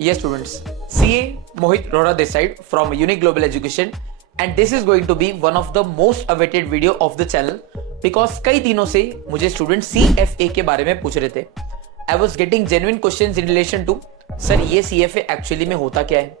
Yes, students. CA Mohit Rora this side from Unique Global Education, and this is going to be one of the most awaited video of the channel because कई दिनों से मुझे student CFA के बारे में पूछ रहे थे. I was getting genuine questions in relation to sir ये CFA एक्चुअली में होता क्या है,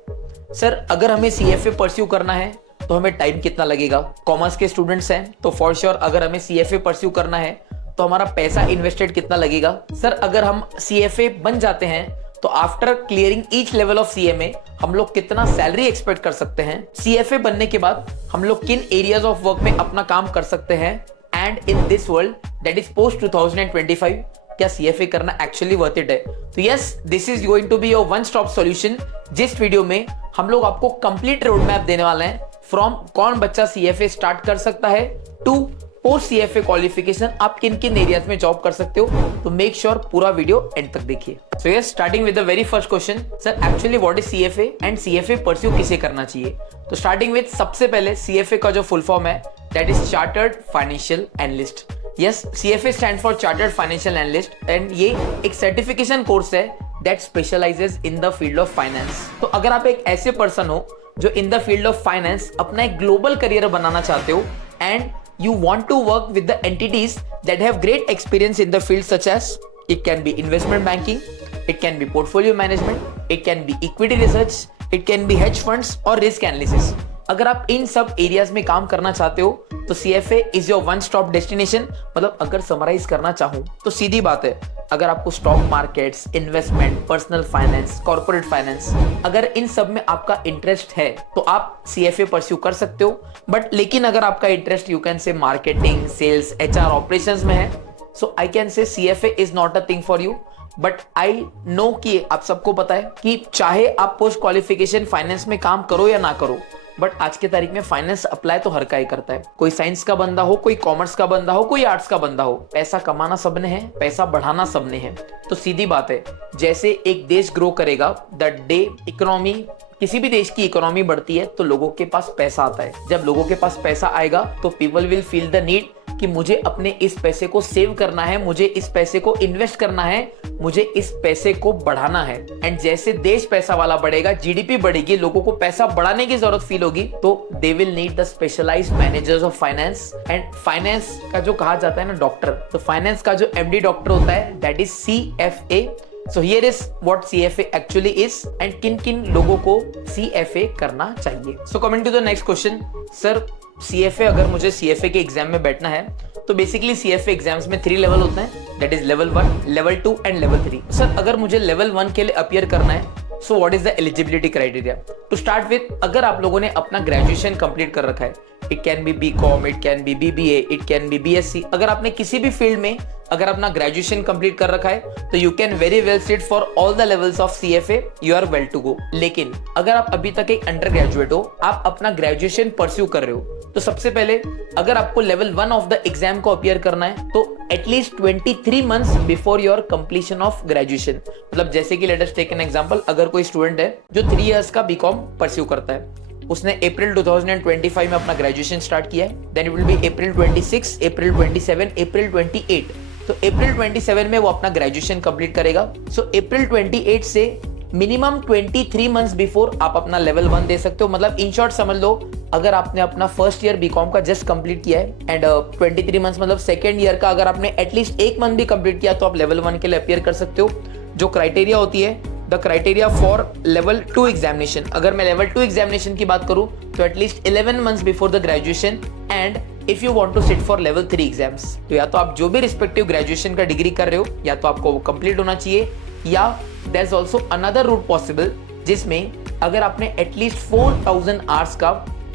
सर अगर हमें CFA परस्यू करना है तो हमें टाइम कितना लगेगा. कॉमर्स के स्टूडेंट्स हैं तो फॉर श्योर अगर हमें CFA परस्यू करना है तो हमारा पैसा इन्वेस्टेड कितना लगेगा. सर अगर हम CFA बन जाते हैं तो after clearing each level of CMA हम लोग कितना सैलरी एक्सपेक्ट कर सकते हैं. CFA बनने के बाद हम लोग किन एरियाज ऑफ वर्क में अपना काम कर सकते हैं. And in this world that is post 2025 क्या CFA करना एक्चुअली वर्थ इट है. तो yes, this is going to be your one stop solution. जिस वीडियो में हम लोग आपको कंप्लीट रोड मैप देने वाले हैं फ्रॉम कौन बच्चा CFA स्टार्ट कर सकता है टू पोस्ट CFA क्वालिफिकेशन आप किन किन एरियाज में जॉब कर सकते हो. तो मेक श्योर पूरा वीडियो एंड तक देखिए. So yes, starting with the very first question, sir actually what is CFA and CFA pursue किसे करना चाहिए. तो स्टार्टिंग विद सबसे पहले CFA का जो फुल फॉर्म है that is chartered financial analyst. Yes, CFA stand for chartered financial analyst and ये एक सर्टिफिकेशन कोर्स है that specialises in the field of finance. तो अगर आप एक ऐसे पर्सन हो जो इन द फील्ड ऑफ फाइनेंस अपना एक ग्लोबल करियर बनाना चाहते हो and you want to work with the entities that have great experience in the field, such as it can be investment banking, it can be portfolio management, it can be equity research, it can be hedge funds or risk analysis. अगर आप इन सब areas में काम करना चाहते हो तो CFA is your one stop destination. मतलब अगर समराइज करना चाहूं तो सीधी बात है, अगर आपको stock markets, investment, personal finance, corporate finance, अगर इन सब में आपका इंटरेस्ट है तो आप CFA परस्यू कर सकते हो. बट लेकिन अगर आपका interest you can say marketing, sales, HR operations में है, so I can say CFA is not a thing for you. But I know कि आप सबको पता है कि चाहे आप पोस्ट क्वालिफिकेशन फाइनेंस में काम करो या ना करो, बट आज के तारीख में फाइनेंस अप्लाई तो हर का ही करता है. कोई साइंस का बंदा हो, कोई कॉमर्स का बंदा हो, कोई आर्ट्स का बंदा हो, पैसा कमाना सबने है, पैसा बढ़ाना सबने है. तो सीधी बात है, जैसे एक देश ग्रो करेगा द डे इकोनॉमी, किसी भी देश की इकोनॉमी बढ़ती है तो लोगों के पास पैसा आता है. जब लोगों के पास पैसा आएगा तो people will feel the need कि मुझे अपने इस पैसे को सेव करना है, मुझे इस पैसे को इन्वेस्ट करना है, मुझे इस पैसे को बढ़ाना है. एंड जैसे देश पैसा वाला बढ़ेगा, GDP बढ़ेगी, लोगों को पैसा बढ़ाने की जरूरत फील होगी, तो they will need the specialised managers of finance. And finance का जो कहा जाता है ना डॉक्टर, तो फाइनेंस का जो MD डॉक्टर होता है that is CFA. So here is what CFA actually is and किन लोगों को CFA करना चाहिए. So coming to the next question, sir CFA अगर मुझे CFA के एग्जाम में बैठना है तो बेसिकली CFA एग्जाम्स में 3 लेवल होते हैं, that is level 1, level 2 and level 3. Sir अगर मुझे लेवल 1 के लिए अपीयर करना है so what is the eligibility criteria. To start with, अगर आप लोगों ने अपना ग्रेजुएशन कंप्लीट कर रखा है, it can be BCom, it can be BBA, it can be BSc, अगर आपने किसी भी फील्ड में अगर अपना ग्रेजुएशन कंप्लीट कर रखा है तो you can very well sit for all the levels of CFA, you are well to go. लेकिन अगर आप अभी तक एक अंडर ग्रेजुएट हो, आप अपना ग्रेजुएशन परस्यू कर रहे हो, तो सबसे पहले अगर आपको लेवल 1 ऑफ द एग्जाम को अपीयर करना है तो at least 23 months before your completion of graduation. मतलब जैसे कि let us take an example, अगर कोई स्टूडेंट है जो 3 इयर्स का BCom परस्यू करता है, उसने अप्रैल 2025 में अपना ग्रेजुएशन स्टार्ट किया है, देन इट विल बी अप्रैल 26, अप्रैल 27, अप्रैल 28. तो अप्रैल 27 में वो अपना ग्रेजुएशन कंप्लीट करेगा. सो अप्रैल 28 से मिनिमम 23 मंथ्स बिफोर आप अपना लेवल 1 दे सकते हो. मतलब इन शॉर्ट समझ लो, अगर आपने अपना फर्स्ट ईयर BCom का जस्ट कंप्लीट किया है एंड 23 मंथ्स मतलब सेकेंड ईयर का अगर आपने एटलीस्ट 1 मंथ भी कंप्लीट किया तो आप लेवल 1 के लिए अपीयर कर सकते हो. जो क्राइटेरिया होती है, the criteria for level 2 examination, अगर मैं लेवल 2 एग्जामिनेशन की बात करूं तो at least 11 months before the graduation. And if you want to sit for level 3 exams, तो या तो आप जो भी रिस्पेक्टिव ग्रेजुएशन का डिग्री कर रहे हो या तो आपको वो कंप्लीट होना चाहिए, या there is also another route possible जिसमें अगर आपने एटलीस्ट 4000 आवर्स का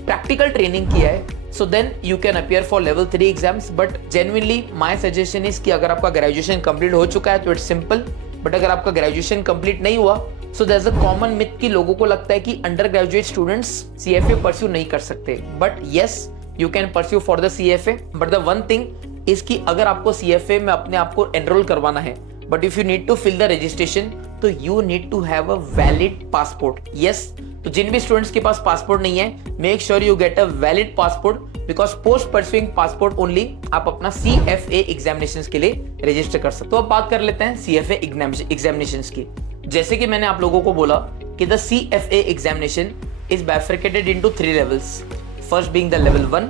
प्रैक्टिकल ट्रेनिंग किया है, so then you can appear for level 3 exams. But genuinely my suggestion is कि अगर आपका ग्रेजुएशन कंप्लीट हो चुका है तो इट्स सिंपल. बट अगर आपका ग्रेजुएशन कंप्लीट नहीं हुआ, so there is a common myth कि लोगों को लगता है कि undergraduate students CFA pursue नहीं कर सकते. But yes, you can pursue for the CFA. But the one thing is कि अगर आपको CFA में अपने आप को एनरोल करवाना है, but if you need to fill the registration, तो you need to have a valid passport. Yes, तो जिन भी स्टूडेंट्स के पास पासपोर्ट नहीं है, make sure you get a valid passport, because post pursuing passport only आप अपना CFA एग्जामिनेशंस के लिए रजिस्टर कर सकते हो. तो अब बात कर लेते हैं CFA एग्जामिनेशंस की. जैसे कि मैंने आप लोगों को बोला कि the CFA examination is bifurcated into 3 levels, first being the level 1,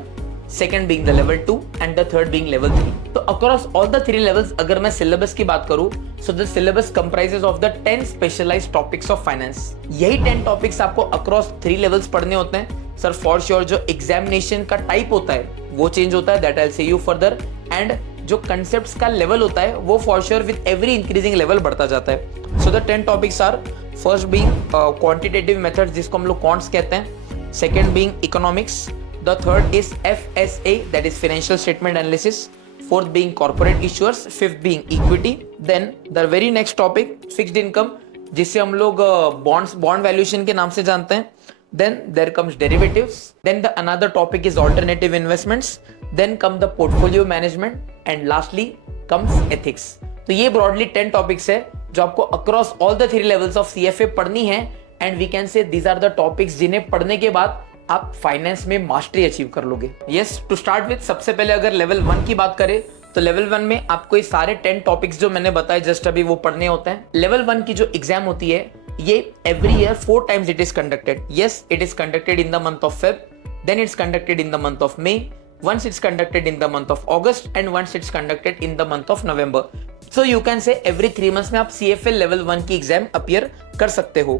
second being the level 2 and the third being level 3। तो अक्रॉस ऑल द 3 लेवल्स अगर मैं सिलेबस की बात करूं, so the syllabus comprises of the 10 specialised topics of finance. यही 10 topics आपको across 3 levels पढ़ने होते हैं। सर फॉर श्योर जो एग्जामिनेशन का टाइप होता है वो चेंज होता है, that I will say you further, and जो कंसेप्ट्स का लेवल होता है वो for sure with every increasing level बढ़ता जाता है। So the 10 topics are first being quantitative methods जिसको हम लोग क्वांट्स कहते हैं, second being economics, the third is FSA that is financial statement analysis, fourth being corporate issuers, fifth being equity, then the very next topic fixed income जिससे हम लोग bond valuation के नाम से जानते हैं, then there comes derivatives, then the another topic is alternative investments, then come the portfolio management and lastly comes ethics। तो ये broadly 10 topics है जो आपको across all the 3 levels of CFA पढ़नी है, and we can say these are the topics जिन्हें पढ़ने के बाद आप फाइनेंस में मास्टरी अचीव कर लोगे। yes, to start with सबसे पहले अगर लेवल 1 की बात करें तो लेवल 1 में आपको ये सारे 10 टॉपिक्स जो मैंने बताए जस्ट अभी वो पढ़ने होते हैं। लेवल 1 की जो एग्जाम होती है ये every year 4 times it is conducted। yes, it is conducted in the month of Feb, then it's conducted in the month of May, once it's conducted in the month of August and once it's conducted in the month of November। so you can say every 3 months में आप CFA level 1 की exam appear कर सकते हो।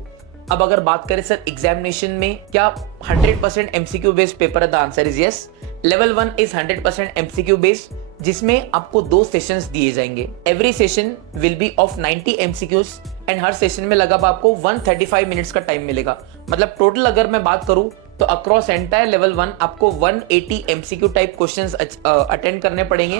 अब अगर बात करें सर एग्जामिनेशन में क्या 100% MCQ बेस्ड पेपर है, the answer is yes. Level 1 is 100% MCQ based जिसमें आपको 2 सेशंस दिए जाएंगे। Every session will be of 90 MCQs and her session में लगा आपको 135 मिनट्स का टाइम मिलेगा। मतलब टोटल अगर मैं बात करूं तो अक्रॉस एंटायर लेवल 1 आपको 180 MCQ टाइप क्वेश्चंस अटेंड करने पड़ेंगे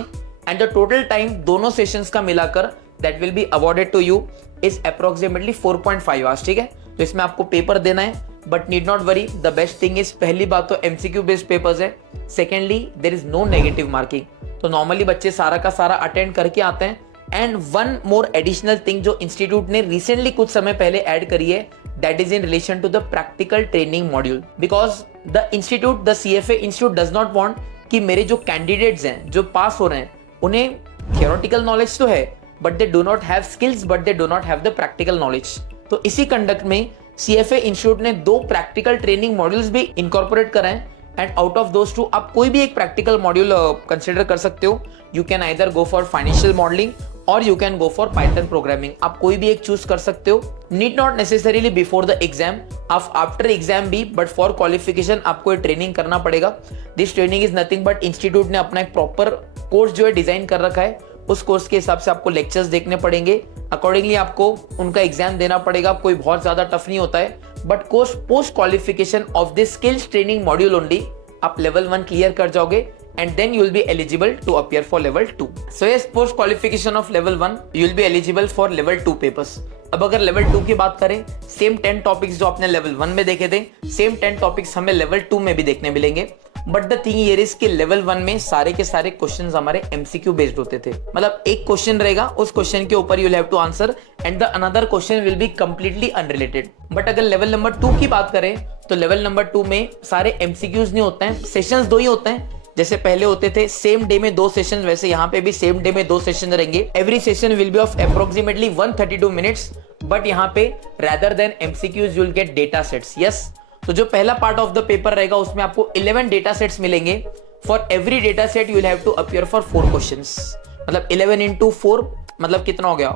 एंड द टोटल टाइम दोनों सेशंस का मिलाकर that will be awarded to you is approximately 4.5 hours. ठीक है, तो इसमें आपको पेपर देना है but need not worry, the best thing is पहली बात तो MCQ बेस्ड पेपर्स है, secondly there is no negative marking. तो नॉर्मली बच्चे सारा का सारा अटेंड करके आते हैं। And one more additional thing जो इंस्टीट्यूट ने रिसेंटली कुछ समय पहले ऐड करी है that is in relation to the practical training module, because the institute the CFA institute does not want कि मेरे जो कैंडिडेट्स हैं जो पास हो रहे हैं उन्हें थियोरेटिकल नॉलेज तो है but they do not have skills, but they do not have the practical knowledge. तो इसी कंडक्ट में CFA इंस्टीट्यूट ने 2 प्रैक्टिकल ट्रेनिंग मॉड्यूल्स भी इनकॉर्पोरेट कराए एंड आउट ऑफ दोस 2 आप कोई भी एक प्रैक्टिकल मॉड्यूल कंसिडर कर सकते हो। You can either go for financial modelling और you can go for python programming, आप कोई भी एक चूज कर सकते हो। Need not necessarily before the exam, आप आफ्टर एग्जाम भी, बट फॉर क्वालिफिकेशन आपको ट्रेनिंग करना पड़ेगा। This training is nothing but institute ने अपना एक प्रॉपर कोर्स जो है डिजाइन कर रखा है, उस कोर्स के हिसाब से आपको लेक्चर्स देखने पड़ेंगे, अकॉर्डिंगली आपको उनका एग्जाम देना पड़ेगा। कोई बहुत ज्यादा टफ नहीं होता है, but course post qualification of this skills training module only आप लेवल 1 क्लियर कर जाओगे and then you will be eligible to appear for level 2। so yes, post qualification of level 1 you will be eligible for level 2 papers। अब अगर level 2 की बात करें, same 10 topics जो आपने level 1 में देखे थे सेम 10 टॉपिक्स हमें level 2 में भी देखने मिलेंगे। But the thing here is कि लेवल 1 में सारे के सारे क्वेश्चंस हमारे MCQ बेस्ड होते थे। मतलब एक क्वेश्चन रहेगा, उस क्वेश्चन के ऊपर you will have to answer and the another question will be completely unrelated. But अगर लेवल नंबर 2 की बात करें तो लेवल नंबर 2 में सारे MCQs नहीं होते हैं, सेशंस 2 ही होते हैं। जैसे पहले होते थे सेम डे में 2 सेशन, वैसे यहाँ पे भी सेम डे में 2 सेशन रहेंगे। Every session will be of approximately 132 minutes, but यहाँ पे rather than MCQs you will get data sets. Yes, तो जो पहला पार्ट ऑफ द पेपर रहेगा उसमें आपको 11 डेटा सेट्स मिलेंगे। For every data set you will have to appear for 4 questions. मतलब 11 into 4 मतलब कितना हो गया,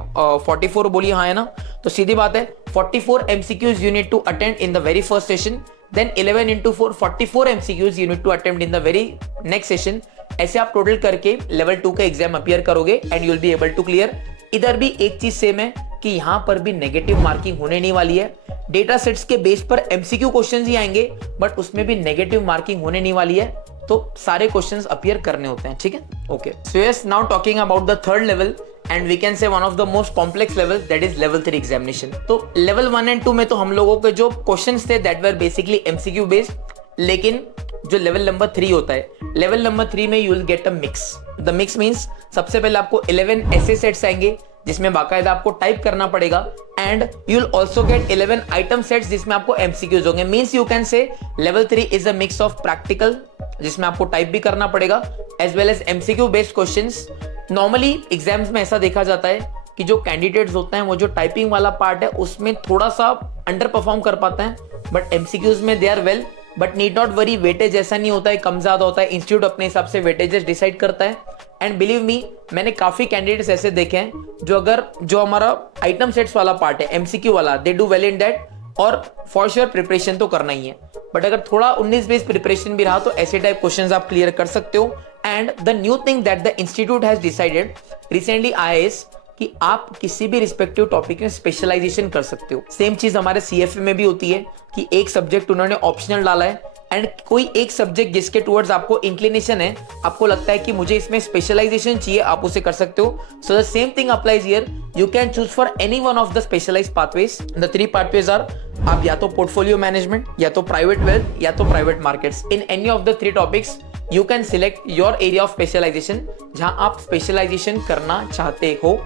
44 बोलिए, हाँ है ना। तो सीधी बात है 44 MCQs you need to attend in the very first session, then 11 into 4 44 MCQs you need to attempt in the very next session। ऐसे आप टोटल करके लेवल 2 का एग्जाम अपीयर करोगे and you will be able to clear. इधर भी एक चीज same है कि यहाँ पर भी नेगेटिव मार्किंग होने नहीं वाली है। डेटा सेट्स के बेस पर MCQ क्वेश्चंस ही आएंगे बट उसमें भी नेगेटिव मार्किंग होने नहीं वाली है, तो सारे क्वेश्चंस अपीयर करने होते हैं। ठीक है, okay. So yes, now talking about the third level and we can say one of the most complex level, that is level 3 examination. तो लेवल 1 एंड 2 में तो हम लोगों के जो क्वेश्चंस थे that were basically MCQ based, लेकिन जो लेवल नंबर 3 होता है, लेवल नंबर 3 में you will get a mix. The mix means सबसे पहले आपको 11 ऐसे सेट्स आएंगे जिसमें बाकायदा आपको टाइप करना पड़ेगा and you will also get 11 item sets जिसमें आपको MCQs होंगे। Means you can say level 3 is a mix of practical जिसमें आपको टाइप भी करना पड़ेगा as well as MCQ based questions. Normally exams में ऐसा देखा जाता है कि जो कैंडिडेट्स होते हैं वो जो टाइपिंग वाला पार्ट है उसमें थोड़ा सा अंडर परफॉर्म कर पाते हैं, बट एमसीक्यूज में they are well, but need not worry, weightage ऐसा नहीं होता है कम ज्यादा होता है, इंस्टीट्यूट अपने हिसाब से वेटेजेस डिसाइड करता है। एंड बिलीव मी, मैंने काफी कैंडिडेट्स ऐसे देखे हैं जो हमारा आइटम सेट्स वाला पार्ट है एमसीक्यू वाला, they do well in that, और फॉर श्योर प्रिपरेशन तो करना ही है, बट अगर थोड़ा 19-20 प्रिपरेशन भी रहा तो ऐसे टाइप क्वेश्चंस आप क्लियर कर सकते हो। And the new thing that the institute has decided recently आया इज कि आप किसी भी रिस्पेक्टिव टॉपिक में स्पेशलाइजेशन कर सकते हो। सेम चीज हमारे सीएफए में भी होती है कि एक सब्जेक्ट उन्होंने ऑप्शनल डाला है एंड कोई एक सब्जेक्ट जिसके टुवर्ड्स आपको इंक्लिनेशन है, आपको लगता है कि मुझे इसमें स्पेशलाइजेशन चाहिए, आप उसे कर सकते हो। So the same thing applies here, you can choose for any one of the specialised pathways. The 3 pathways are, आप या तो पोर्टफोलियो मैनेजमेंट, या तो प्राइवेट वेल्थ, या तो private markets. In any of the 3 topics you can select your area of specialisation, जहां आप specialisation करना चाहते हो।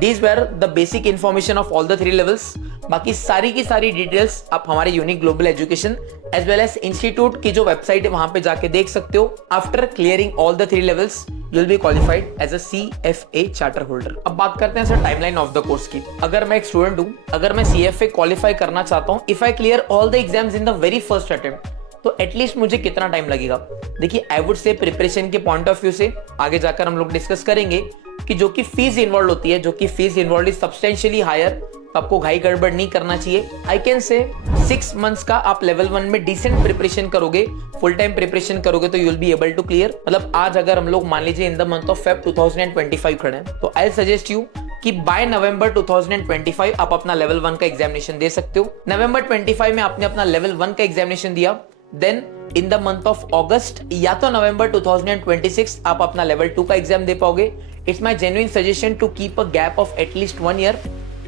These were the basic information of all the 3 levels. बाकी सारी की सारी डिटेल्स आप हमारे unique global education as well as institute की जो वेबसाइट है वहां पे जाके देख सकते हो। After clearing all the 3 levels, you will be qualified as a CFA charter holder. अब बात करते हैं sir timeline of the course की। अगर मैं एक स्टूडेंट हूं, अगर मैं CFA क्वालिफाई करना चाहता हूं, if I clear all the exams in the very first attempt, तो एटलीस्ट मुझे कितना टाइम लगेगा? देखिए, आई वुड से प्रिपरेशन के पॉइंट ऑफ व्यू से आगे जाकर हम लोग डिस्कस करेंगे कि जो कि फीस इन्वॉल्व होती है, जो कि fees involve is substantially higher, तो आपको घाई गड़बड़ नहीं करना चाहिए। आई कैन से 6 मंथ्स का आप लेवल 1 में डिसेंट प्रिपरेशन करोगे, फुल टाइम प्रिपरेशन करोगे तो you will be able to clear. मतलब आज अगर हम लोग मान लीजिए in the month of Feb 2025 खड़े हैं, तो आई सजेस्ट यू कि बाय नवंबर 2025 आप अपना लेवल 1 का एग्जामिनेशन दे सकते हो। नवंबर 25 में आपने अपना लेवल 1 का एग्जामिनेशन दिया, then in the month of August या तो नवंबर 2026 आप अपना लेवल 2 का एग्जाम दे पाओगे। It's my genuine suggestion to keep a gap of at least 1 year.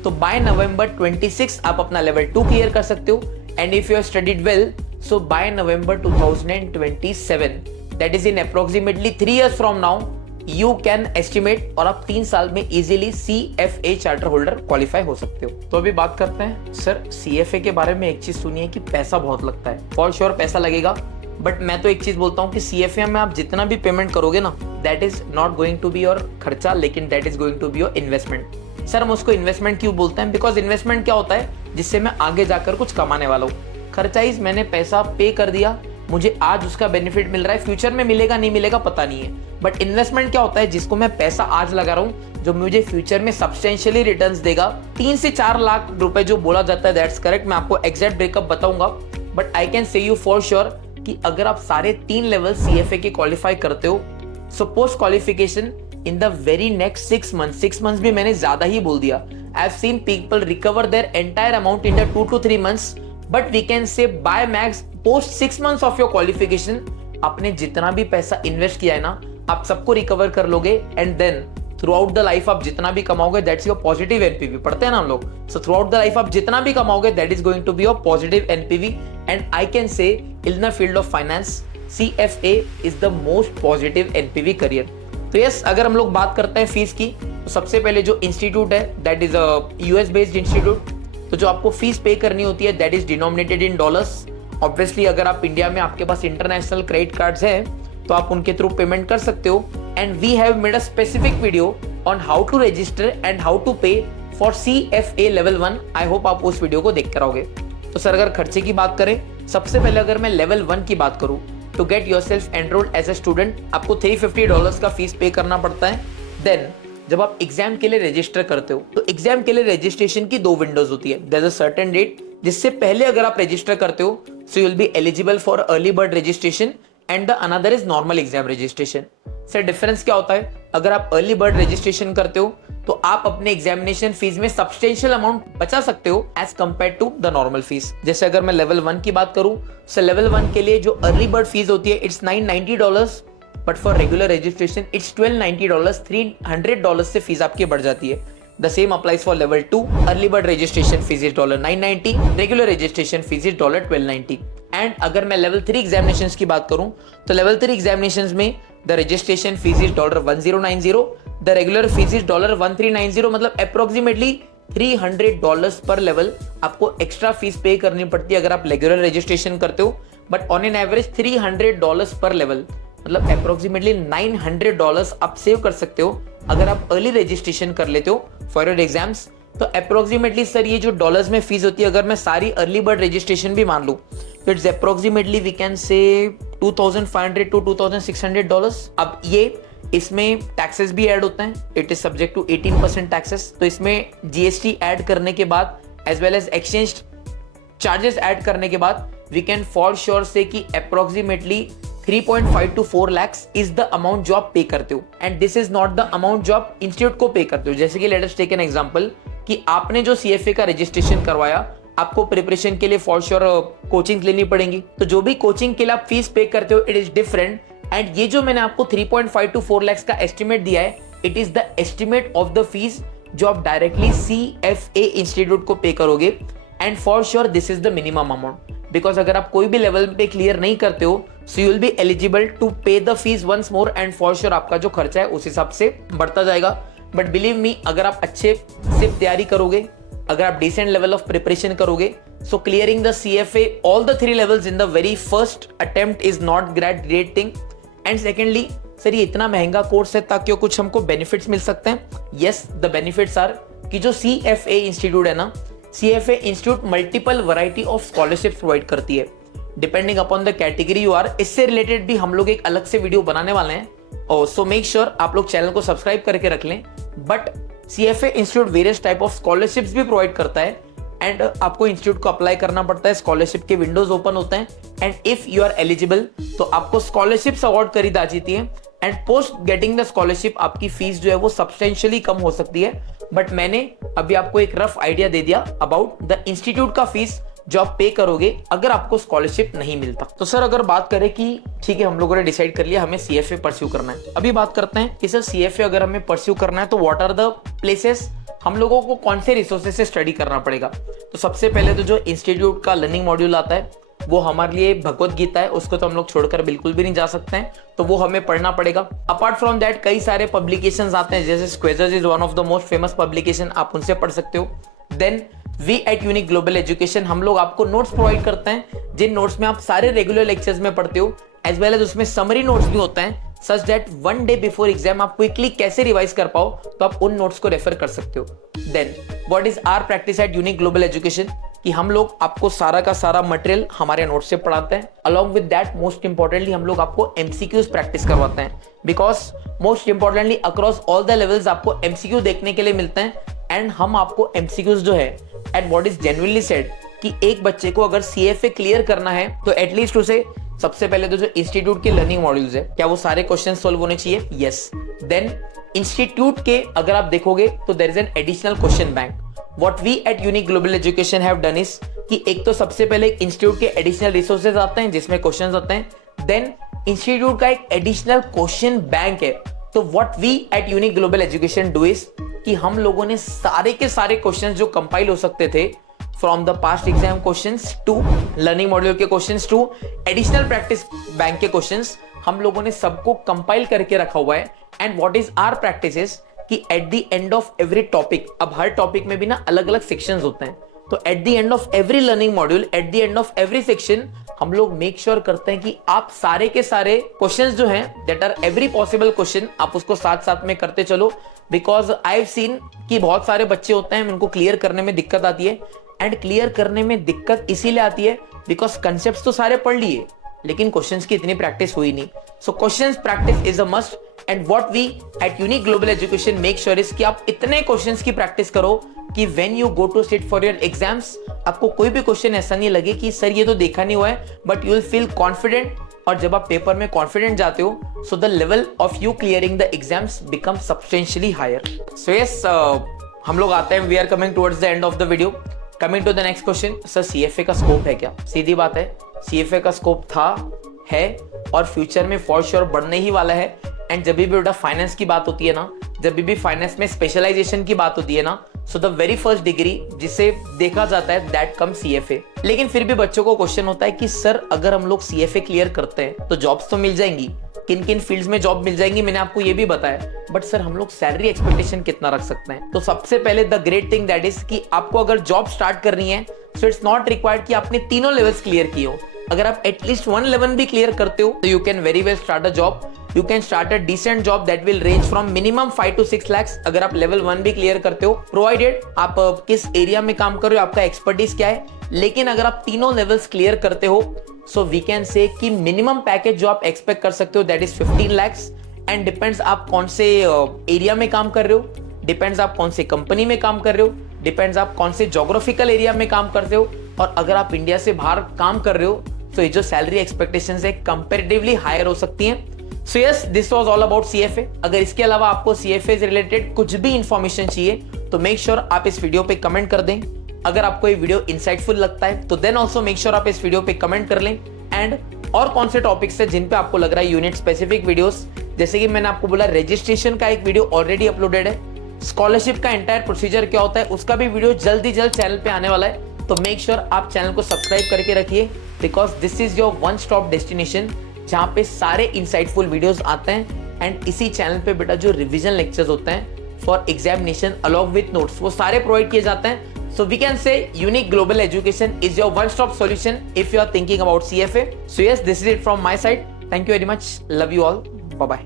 तो बाय नवंबर 26 आप अपना लेवल 2 क्लियर कर सकते हो। And if you have studied well, so by November 2027, that is in approximately 3 years from now, you can estimate, और आप 3 साल में easily CFA charter holder qualify हो सकते हो। तो अभी बात करते हैं सर CFA के बारे में। एक चीज सुनिए कि पैसा बहुत लगता है, फॉर श्योर पैसा लगेगा, बट मैं तो एक चीज बोलता हूँ कि CFA में आप जितना भी पेमेंट करोगे ना, that is not going to be your खर्चा, लेकिन that is going to be your investment. Sir हम उसको इन्वेस्टमेंट क्यों बोलते हैं? बिकॉज इन्वेस्टमेंट क्या होता है? जिससे मैं आगे जाकर कुछ कमाने वाला हूँ। खर्चा इज मैंने पैसा पे कर दिया, मुझे आज उसका बेनिफिट मिल रहा है, फ्यूचर में मिलेगा नहीं मिलेगा पता नहीं है। बट इन्वेस्टमेंट क्या होता है? जिसको मैं पैसा आज लगा रहा हूँ, जो मुझे फ्यूचर में सब्सटेंशियली रिटर्न्स देगा। 3 से 4 लाख रुपए जो बोला जाता है, दैट्स करेक्ट, मैं आपको एग्जैक्ट ब्रेकअप बताऊंगा, बट आई कैन से यू फॉर श्योर कि अगर आप सारे 3 लेवल CFA के क्वालिफाई करते हो, so post qualification in the very next 6 months भी मैंने ज्यादा ही बोल दिया, I have seen people recover their entire amount in the 2 to 3 months, but we can say by max post 6 months of your qualification आपने जितना भी पैसा इन्वेस्ट किया है ना, आप सबको रिकवर कर लोगे। And then throughout the life आप जितना भी कमाओगे, दैट्स योर पॉजिटिव एनपीवी। पढ़ते हैं ना हम लोग, so throughout the life आप जितना भी कमाओगे, that is going to be your positive NPV. And I can say in the field of finance CFA is the most positive NPV career. तो यस, अगर हम लोग बात करते हैं फीस की, तो सबसे पहले जो इंस्टीट्यूट है, that is a US based institute. तो जो आपको फीस पे करनी होती है, that is denominated in dollars. Obviously अगर आप इंडिया में आपके पास इंटरनेशनल क्रेडिट कार्ड्स हैं, तो आप उनके थ्रू पेमेंट कर सकते हो। And we have made a specific video on how to register and how to pay for CFA level 1। I hope आप उस वीडियो को देख कर आओगे। तो सर अगर खर्चे की बात करें, सबसे पहले अगर मैं लेवल 1 की बात करूं, to get yourself enrolled as a student आपको $350 का फीस पे करना पड़ता है। देन जब आप एग्जाम के लिए रजिस्टर करते हो, तो एग्जाम के लिए रजिस्ट्रेशन की 2 विंडोज होती है। There is a certain date, जिससे पहले अगर आप रजिस्टर करते हो, so you will be eligible for early bird registration and the another is normal exam registration. Sir difference क्या होता है? अगर आप अर्ली बर्ड रजिस्ट्रेशन करते हो, तो आप अपने एग्जामिनेशन फीस में सब्सटेंशियल अमाउंट बचा सकते हो as compare to the normal fees. जैसे अगर मैं लेवल 1 की बात करूं, सो लेवल 1 के लिए जो अर्ली बर्ड फीस होती है, it's $990, but for regular registration it's $1290, $300 से फीस आपकी बढ़ जाती है। The same applies for level 2, early bird registration fees is $990, regular registration fees is $1290। And अगर मैं लेवल 3 एग्जामिनेशंस की बात करूं, तो लेवल 3 एग्जामिनेशंस में the registration fees is $1090, the regular fees is $1390, मतलब अप्रोक्सीमेटली $300 पर लेवल आपको एक्स्ट्रा फीस पे करनी पड़ती है अगर आप रेगुलर रजिस्ट्रेशन करते हो। बट ऑन एन एवरेज $300 पर लेवल मतलब अप्रोक्सीमेटली $900 आप सेव कर सकते हो अगर आप अर्ली रजिस्ट्रेशन कर लेते हो फॉर योर एग्जाम्स। तो अप्रोक्सीमेटली सर ये जो डॉलर्स में फीस होती है, अगर मैं सारी अर्ली बर्ड रजिस्ट्रेशन भी मान लूँ तो इट्स अप्रोक्सीमेटली वी कैन से $2,500 to $2,600। अब ये इसमें टैक्सेस भी ऐड होते हैं, it is subject to 18% taxes. तो इसमें जीएसटी ऐड करने के बाद as well as exchange charges add करने के बाद we can for sure say कि approximately 3.5 to 4 lakhs is the amount जो आप पे करते हो। And this is not the amount जो आप इंस्टीट्यूट को पे करते हो। जैसे कि let us take an example कि आपने जो सीएफए का रजिस्ट्रेशन करवाया, आपको प्रिपरेशन के लिए फॉर श्योर कोचिंग लेनी पड़ेगी, तो जो भी कोचिंग के लिए आप फीस पे करते हो इट इज डिफरेंट। एंड ये जो मैंने आपको 3.5 to 4 lakhs का एस्टिमेट दिया है, it is the estimate of the fees जो आप डायरेक्टली सीएफए इंस्टीट्यूट को पे करोगे। And for sure this is the minimum amount, because अगर आप कोई भी लेवल पे क्लियर नहीं करते हो so you will be eligible to pay the fees once more. And for sure आपका जो खर्चा है उस हिसाब से बढ़ता जाएगा। बट बिलीव मी, अगर आप अच्छे से तैयारी करोगे, अगर आप डिसेंट लेवल ऑफ प्रिपरेशन करोगे, so clearing the CFA all the 3 levels in the very first attempt is not great thing. And secondly sir ये इतना महंगा कोर्स है ताकि कुछ हमको बेनिफिट्स मिल सकते हैं। यस, द बेनिफिट्स आर कि जो सीएफए इंस्टीट्यूट है ना, CFA institute multiple variety of scholarship provide करती है depending upon the category you are. इससे रिलेटेड भी हम लोग एक अलग से वीडियो बनाने वाले हैं, और सो मेक श्योर आप लोग चैनल को सब्सक्राइब करके रख लें। But CFA institute various type of scholarships भी प्रोवाइड करता है एंड आपको इंस्टीट्यूट को अप्लाई करना पड़ता है, स्कॉलरशिप के विंडोज ओपन होते हैं and if you are eligible तो आपको स्कॉलरशिप्स अवार्ड करी जा जाती है। And post getting the scholarship आपकी फीस जो है वो सब्सटेंशियली कम हो सकती है। बट मैंने अभी आपको एक रफ आइडिया दे दिया अबाउट द इंस्टीट्यूट का फीस जो आप पे करोगे अगर आपको स्कॉलरशिप नहीं मिलता। तो सर अगर बात करें कि ठीक है हम लोगों ने डिसाइड कर लिया हमें सीएफए परस्यू करना है, अभी बात करते हैं कि सर सीएफए अगर हमें परस्यू करना है तो व्हाट आर द प्लेसेस, हम लोगों को कौन से रिसोर्सेज से स्टडी करना पड़ेगा। तो सबसे पहले तो जो इंस्टीट्यूट का लर्निंग मॉड्यूल आता है वो हमारे लिए भगवत गीता है, उसको तो हम लोग छोड़कर बिल्कुल भी नहीं जा सकते हैं, तो वो हमें पढ़ना पड़ेगा। अपार्ट फ्रॉम दैट कई सारे पब्लिकेशंस आते हैं, जैसे Schweser is one of the most famous publication, आप उनसे पढ़ सकते हो। Then we at unique global education हम लोग आपको नोट्स प्रोवाइड करते हैं, जिन नोट्स में आप सारे रेगुलर लेक्चर्स में पढ़ते हो, एज वेल एज उसमें समरी नोट्स भी होता है such that 1 day before exam आप क्विकली कैसे रिवाइज कर पाओ, तो आप उन नोट्स को रेफर कर सकते हो। Then what is our practice at unique global education, कि हम लोग आपको सारा का सारा मटेरियल हमारे नोट्स से पढ़ाते हैं। Along with that most importantly हम लोग आपको एमसीक्यूज प्रैक्टिस करवाते हैं, because most importantly across all the levels आपको एमसीक्यू देखने के लिए मिलते हैं। एंड हम आपको एमसीक्यूज जो है and what is genuinely said कि एक बच्चे को अगर सीएफए क्लियर करना है तो एटलीस्ट उसे सबसे पहले तो जो इंस्टीट्यूट के लर्निंग मॉड्यूल्स है क्या वो सारे क्वेश्चन सॉल्व होने चाहिए। यस, देन इंस्टीट्यूट के अगर आप देखोगे तो there is an additional question bank. What we at unique global education have done is कि एक तो सबसे पहले इंस्टीट्यूट के एडिशनल रिसोर्सेज आते हैं जिसमें क्वेश्चंस आते हैं, देन इंस्टीट्यूट का एक एडिशनल क्वेश्चन बैंक है। तो what we at unique global education do is कि हम लोगों ने सारे के सारे क्वेश्चंस जो कंपाइल हो सकते थे from the past exam questions to learning module के questions to additional practice bank के क्वेश्चंस, हम लोगों ने सबको कंपाइल करके रखा हुआ है। And what is our practice is कि at the end of every topic, अब हर टॉपिक में भी ना अलग अलग सेक्शंस होते हैं, तो eight the end of every learning module, eight the end of every section हम लोग मेक श्योर करते हैं कि आप सारे के सारे क्वेश्चंस जो हैं that are every possible question आप उसको साथ साथ में करते चलो। बिकॉज आई हैव सीन कि बहुत सारे बच्चे होते हैं उनको क्लियर करने में दिक्कत आती है, एंड क्लियर करने में दिक्कत इसीलिए आती है बिकॉज कंसेप्ट्स तो सारे पढ़ लिए लेकिन क्वेश्चंस की इतनी प्रैक्टिस हुई नहीं। So questions practice is a must, and what we at unique global education make sure is कि आप इतने क्वेश्चंस की प्रैक्टिस करो कि when you go to sit for your exams आपको कोई भी क्वेश्चन ऐसा नहीं लगे कि सर ये तो देखा नहीं हुआ है, but you will feel confident. और जब आप पेपर में कॉन्फिडेंट जाते हो so the level of you clearing the exams become substantially higher. So yes, हम लोग आते हैं, we are coming towards the end of the video. Coming to the next question, sir CFA का scope है क्या? सीधी बात है, सीएफए का स्कोप था, है और फ्यूचर में फॉर श्योर बढ़ने ही वाला है। एंड जब भी बेटा फाइनेंस की बात होती है ना, जब भी फाइनेंस में स्पेशलाइजेशन की बात होती है ना, so the very first degree जिसे देखा जाता है दैट कम सीएफए। लेकिन फिर भी बच्चों को क्वेश्चन होता है कि सर अगर हम लोग सीएफए क्लियर करते हैं तो जॉब्स तो मिल जाएंगी, किन किन फील्ड्स में जॉब मिल जाएंगी मैंने आपको ये भी बताया, बट सर हम लोग सैलरी एक्सपेक्टेशन कितना रख सकते हैं? तो सबसे पहले the great thing that is कि आपको अगर जॉब स्टार्ट करनी है सो इट्स नॉट रिक्वायर्ड कि आपने तीनों लेवल्स क्लियर किए हो। अगर आप एटलीस्ट 111 भी क्लियर करते हो तो you can very well start a job. You can start a decent job that will range from minimum 5 to 6 lakhs. अगर आप लेवल 1 भी क्लियर करते हो, प्रोवाइडेड आप किस एरिया में काम कर रहे हो, आपका एक्सपर्टीज क्या है. लेकिन अगर आप तीनों लेवल्स क्लियर करते हो, सो वी कैन से कि मिनिमम पैकेज जो आप एक्सपेक्ट कर सकते हो that is 15 lakhs. And depends आप कौन से एरिया में काम कर रहे हो, डिपेंड्स आप कौन से कंपनी में काम कर रहे हो, डिपेंड्स आप कौन से जोग्राफिकल एरिया में काम करते हो. और अगर आप इंडिया से बाहर काम कर रहे हो तो ये जो सैलरी एक्सपेक्टेशंस है कंपैरेटिवली हायर हो सकती हैं. So yes, this was all about CFA. अगर इसके अलावा आपको CFA से रिलेटेड कुछ भी इंफॉर्मेशन चाहिए तो मेक श्योर आप इस वीडियो पे कमेंट कर दें. अगर आपको ये वीडियो इंसाइटफुल लगता है तो देन ऑल्सो मेक श्योर आप इस वीडियो पे कमेंट कर लें. एंड और कौन से टॉपिक्स है जिन पे आपको लग रहा है यूनिट स्पेसिफिक वीडियोस, जैसे कि मैंने आपको बोला रजिस्ट्रेशन का एक वीडियो ऑलरेडी अपलोडेड है, स्कॉलरशिप का एंटायर प्रोसीजर क्या होता है उसका भी वीडियो जल्द ही जल्द चैनल पे आने वाला है. तो मेक श्योर आप चैनल को सब्सक्राइब करके रखिए, because this is your one stop destination जहाँ पे सारे इंसाइटफुल वीडियोस आते हैं. एंड इसी चैनल पे बेटा जो रिवीजन लेक्चर्स होते हैं for examination along with notes वो सारे प्रोवाइड किए जाते हैं. So we can say Unique Global Education is your one-stop solution if you are thinking about CFA. So yes, this is it from my side. Thank you very much. Love you all. Bye-bye.